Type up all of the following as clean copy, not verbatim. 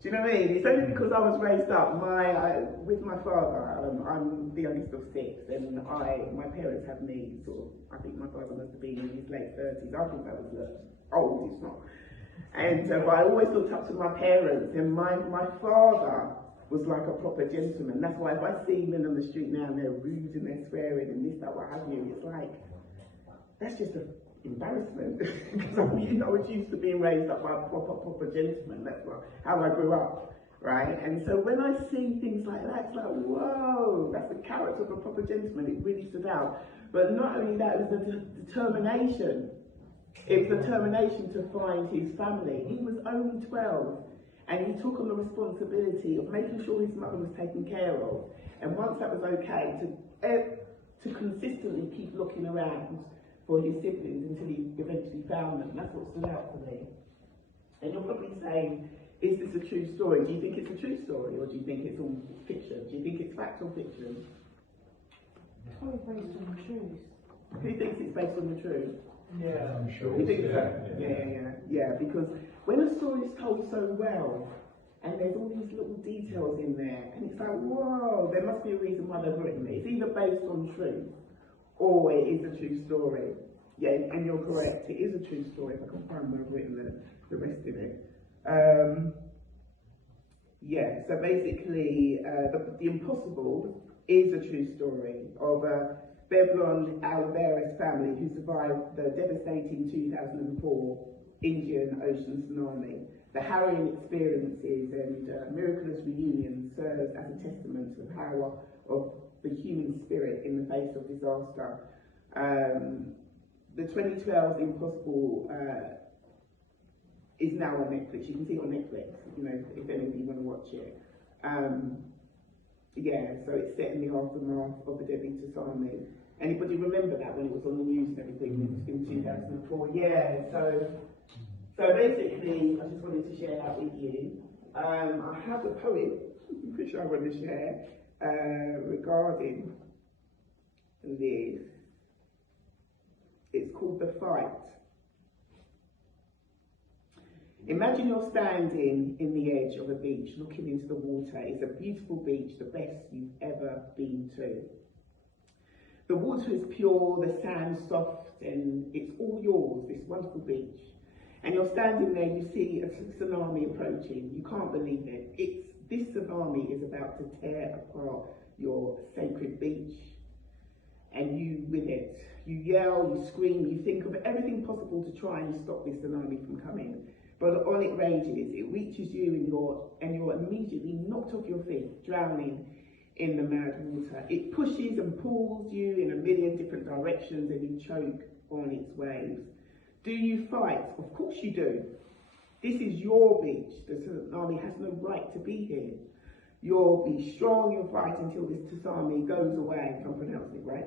Do you know what I mean? It's only because I was raised up with my father. I'm the youngest of six, and my parents had me sort of. I think my father must have been in his late 30s. I think that was old. It's not. And but I always looked up to my parents, and my father was like a proper gentleman. That's why if I see men on the street now and they're rude and they're swearing and this, that, what have you, it's like that's just an embarrassment because I was used to being raised up by a proper gentleman. That's how I grew up, right? And so when I see things like that, it's like, whoa, that's the character of a proper gentleman. It really stood out. But not only that, it was the determination. It was determination to find his family. He was only 12, and he took on the responsibility of making sure his mother was taken care of. And once that was okay, to consistently keep looking around for his siblings until he eventually found them. That's what stood out for me. And you're probably saying, is this a true story? Do you think it's a true story, or do you think it's all fiction? Do you think it's fact or fiction? It's probably based on the truth. Who thinks it's based on the truth? Yeah, I'm sure. You think so? Yeah, because when a story is told so well, and there's all these little details in there, and it's like, whoa, there must be a reason why they've written it. It's either based on truth, or it is a true story. Yeah, and you're correct, it is a true story, if I can find where I've written the rest of it. Yeah, so basically, the Impossible is a true story of a Beblon Alvarez family who survived the devastating 2004 Indian Ocean tsunami. The harrowing experiences and miraculous reunion serves as a testament to the power of the human spirit in the face of disaster. The 2012 Impossible is now on Netflix. You can see it on Netflix, you know, if any of you want to watch it. Yeah, so it's set in the aftermath of the deadly tsunami. Anybody remember that when it was on the news and everything in 2004? Yeah, so basically, I just wanted to share that with you. I have a poem which I want to share regarding this. It's called The Fight. Imagine you're standing in the edge of a beach looking into the water. It's a beautiful beach, the best you've ever been to. The water is pure, the sand soft, and it's all yours, this wonderful beach. And you're standing there, you see a tsunami approaching. You can't believe it. This tsunami is about to tear apart your sacred beach. And you with it. You yell, you scream, you think of everything possible to try and stop this tsunami from coming. But on it rages, it reaches you and you're immediately knocked off your feet, drowning in the mad water. It pushes and pulls you in a million different directions and you choke on its waves. Do you fight? Of course you do. This is your beach. The tsunami has no right to be here. You'll be strong, you'll fight until this tsunami goes away, if I'm pronouncing it right.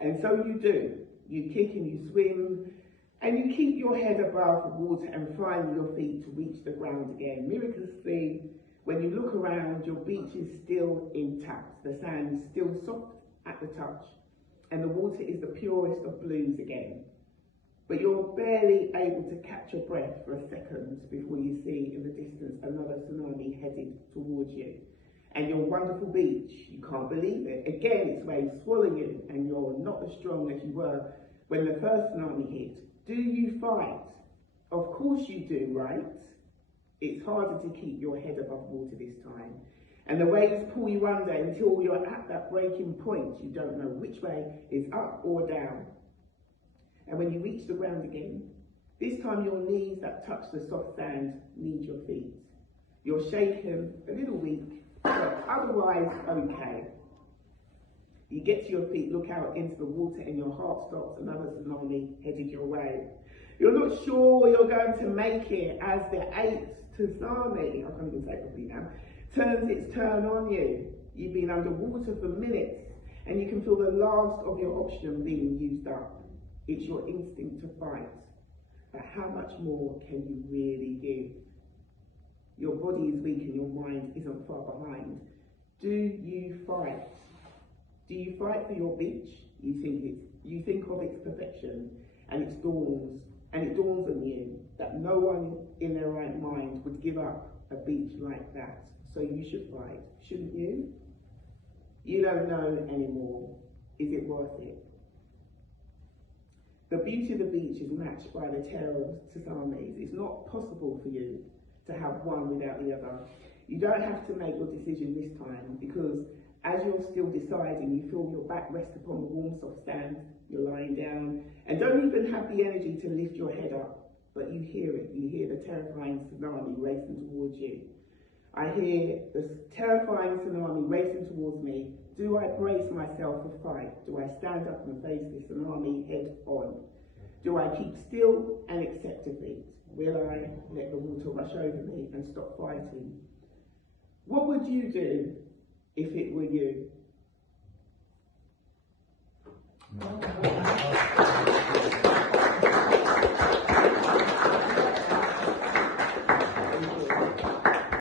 And so you do. You kick and you swim, and you keep your head above the water and find your feet to reach the ground again. Miraculously, when you look around, your beach is still intact. The sand is still soft at the touch, and the water is the purest of blues again. But you're barely able to catch your breath for a second before you see in the distance another tsunami headed towards you. And your wonderful beach, you can't believe it. Again, its waves swallow you, and you're not as strong as you were when the first tsunami hit. Do you fight? Of course you do, right? It's harder to keep your head above water this time. And the waves pull you under until you're at that breaking point. You don't know which way is up or down. And when you reach the ground again, this time your knees that touch the soft sand need your feet. You're shaken, a little weak, but otherwise okay. You get to your feet, look out into the water, and your heart stops. Another tsunami headed your way. You're not sure you're going to make it as the 8th tsunami, I can't even say it properly now, turns its turn on you. You've been underwater for minutes, and you can feel the last of your oxygen being used up. It's your instinct to fight, but how much more can you really give? Your body is weak and your mind isn't far behind. Do you fight? Do you fight for your beach? You think of its perfection, and it dawns on you that no one in their right mind would give up a beach like that, so you should fight, shouldn't you? You don't know anymore. Is it worth it? The beauty of the beach is matched by the terror of tsunamis. It's not possible for you to have one without the other. You don't have to make your decision this time, because as you're still deciding, you feel your back rest upon the warm soft sand, you're lying down, and don't even have the energy to lift your head up, but you hear it. You hear the terrifying tsunami racing towards you. I hear the terrifying tsunami racing towards me. Do I brace myself for fight? Do I stand up and face this tsunami head on? Do I keep still and accept defeat? Will I let the water rush over me and stop fighting? What would you do if it were you? No.